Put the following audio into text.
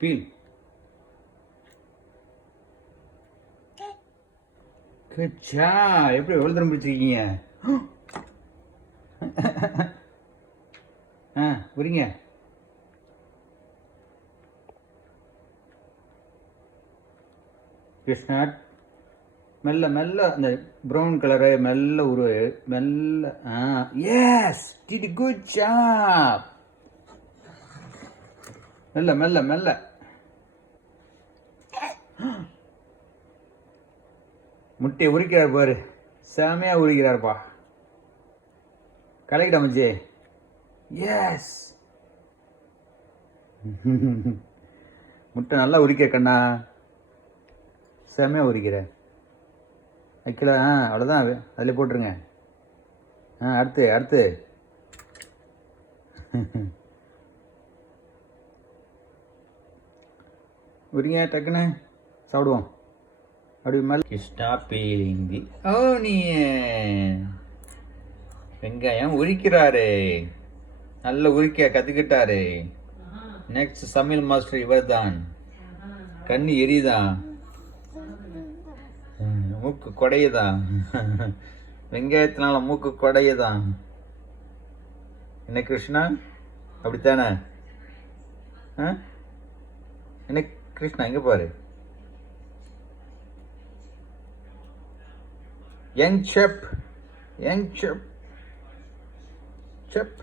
Feel. கச்சா, எப்படி எவ்வளோ தரம் பிடிச்சிருக்கீங்க? புரியுங்க. கிருஷ்ணா, மெல்ல மெல்ல அந்த ப்ரௌன் கலரை மெல்ல மெல்ல. Yes, did good job. மெல்ல மெல்ல மெல்ல. முட்டையை உரிக்கிறார் பாரு, செமையா உரிக்கிறார்ப்பா. கலக்கிட்ட மச்சி. எஸ். முட்டை நல்லா உரிக்கிற கண்ணா, செமையா உரிக்கிற. வைக்கல. அவ்வளோதான், அதில் போட்டுருங்க. அடுத்து அடுத்து. உரிங்க டக்குன்னு சாப்பிடுவோம். அப்படி மேலே ஸ்டாப் பீலிங் தி ஆனியன். வெங்காயம் உரிக்கிறாரு, நல்ல உரிக்க கற்றுக்கிட்டாரு. நெக்ஸ்ட் சமையல் மாஸ்டர் இவர் தான். கண்ணு எரியுதான், மூக்கு கொடையுதான். வெங்காயத்தினால மூக்கு கொடையுதான். என்ன கிருஷ்ணா, அப்படித்தானே? என்ன கிருஷ்ணா, இங்க பாரு. யங் செப், யங் செப் செப்.